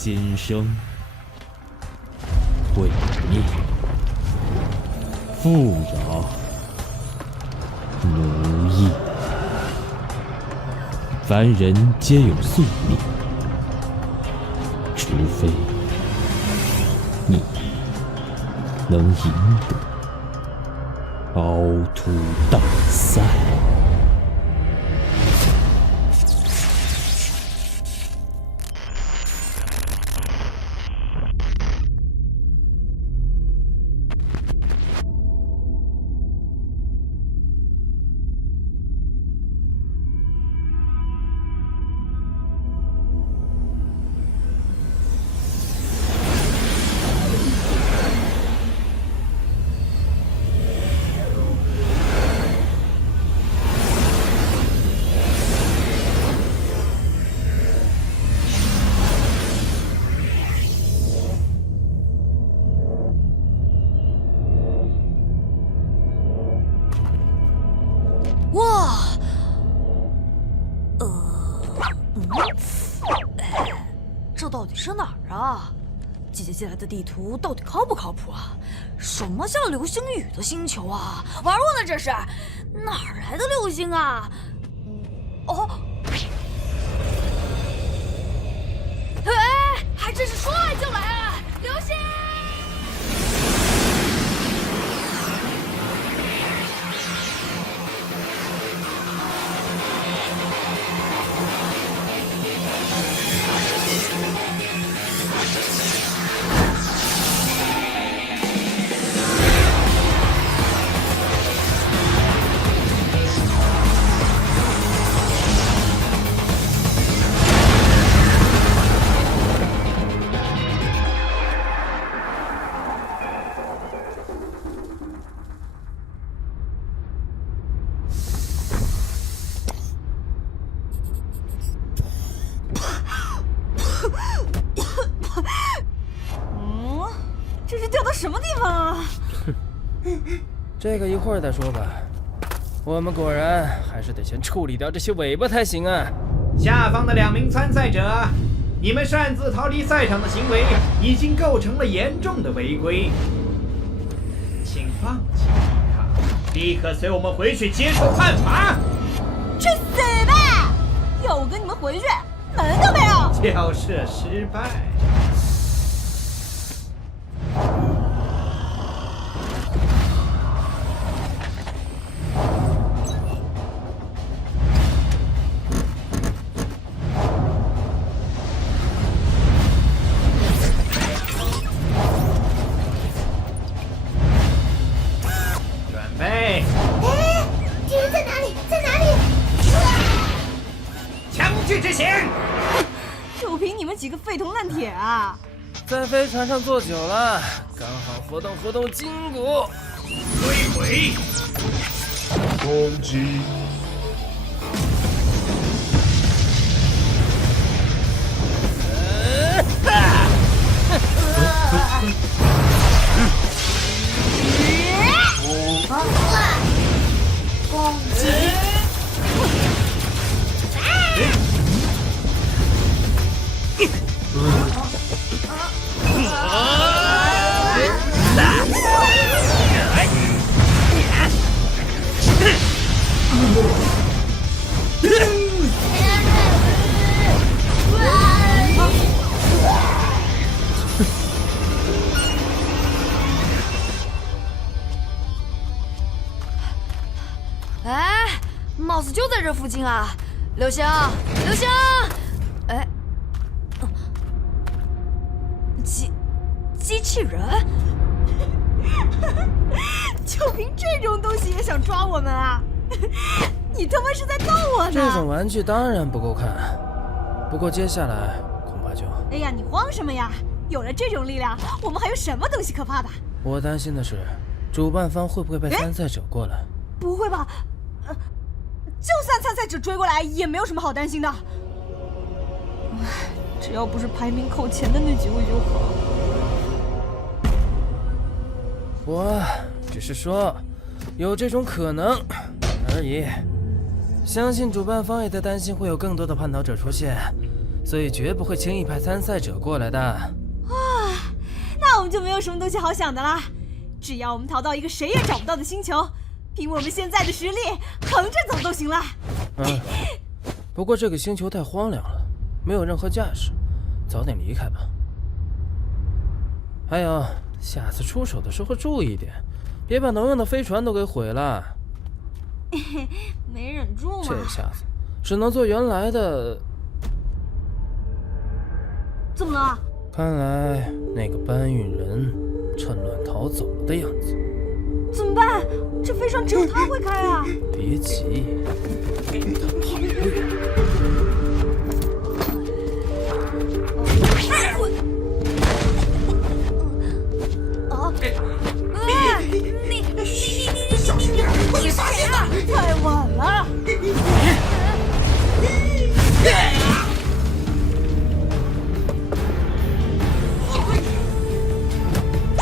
新生，毁灭、富饶、奴役，凡人皆有宿命，除非你能赢得凹凸大赛。这到底是哪儿啊？姐姐寄来的地图到底靠不靠谱啊？什么叫流星雨的星球啊？玩我呢这是？哪儿来的流星啊？哦，哎，还真是说来就来啊！流星！这是掉到什么地方啊？这个一会儿再说吧。我们果然还是得先处理掉这些尾巴才行啊！下方的2名参赛者，你们擅自逃离赛场的行为已经构成了严重的违规，请放弃抵抗，立刻随我们回去接受判罚。去死吧！要我跟你们回去，门都没有！交涉失败。执行！就凭你们几个废铜烂铁啊！在飞船上坐久了，刚好活动活动筋骨。摧毁！攻击！攻击！哎，貌似就在这附近啊！刘星，刘星，哎，机器人，就凭这种东西也想抓我们啊？你他妈是在逗我呢！这种玩具当然不够看，不过接下来恐怕就……哎呀，你慌什么呀？有了这种力量，我们还有什么东西可怕的？我担心的是，主办方会不会被参赛者过来？不会吧？就算参赛者追过来，也没有什么好担心的。唉，只要不是排名靠前的那几位就好。我只是说，有这种可能而已。相信主办方也在担心会有更多的叛逃者出现，所以绝不会轻易派参赛者过来的。那我们就没有什么东西好想的啦。只要我们逃到一个谁也找不到的星球，凭我们现在的实力，横着走都行了。不过这个星球太荒凉了，没有任何架势，早点离开吧。还有，下次出手的时候注意点，别把能用的飞船都给毁了。没忍住嘛。这下子只能做原来的。怎么了？看来那个搬运人趁乱逃走了的样子。怎么办？这飞船只有他会开啊！别急，给他跑略。你发现了？太晚了。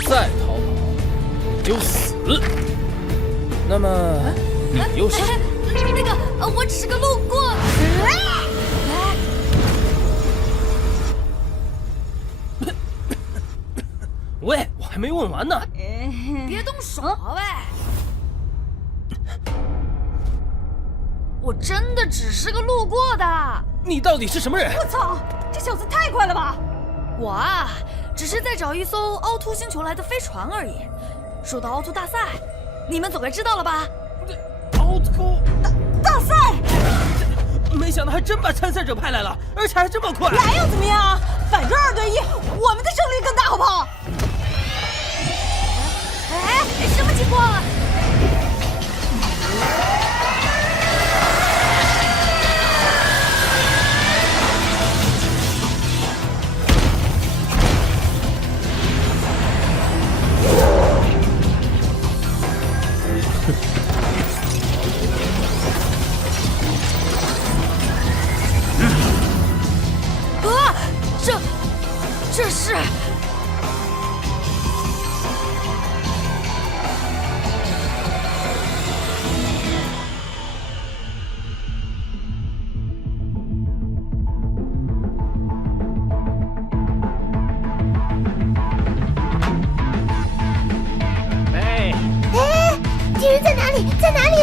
再逃跑，你就死。那么你又是？那个，我只是个路过。喂，我还没问完呢。别动手啊喂！我真的只是个路过的。你到底是什么人？我操，这小子太快了吧！我啊，只是在找一艘凹凸星球来的飞船而已。说到凹凸大赛，你们总该知道了吧？凹凸大赛，没想到还真把参赛者派来了，而且还这么快。来又怎么样？反正2对1，我们的胜利更大，好不好？哎，什么情况？这是。敌人在哪里？在哪里？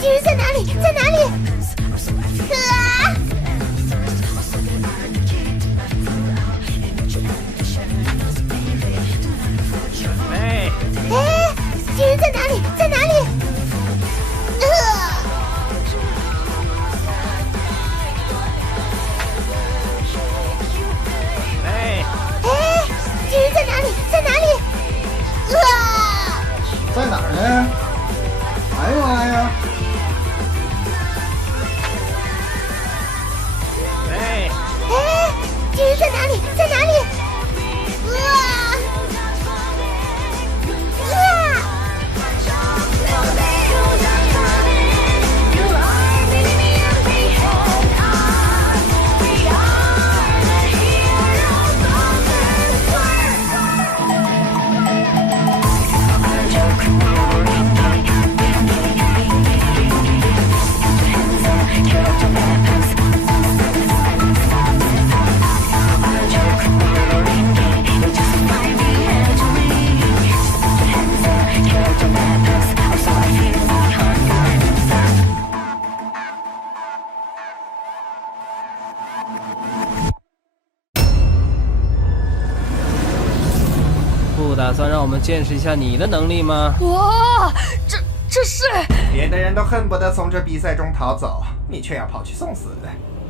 敌人在哪里？在哪里？敌人在哪里？在哪里？敌人在哪里？在哪里？在哪儿呢？来不来呀？敌人在哪里？在哪里？不打算让我们见识一下你的能力吗？哇，这是别的人都恨不得从这比赛中逃走，你却要跑去送死，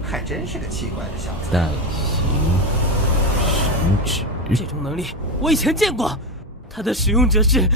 还真是个奇怪的小子。代行神旨。这种能力我以前见过，它的使用者是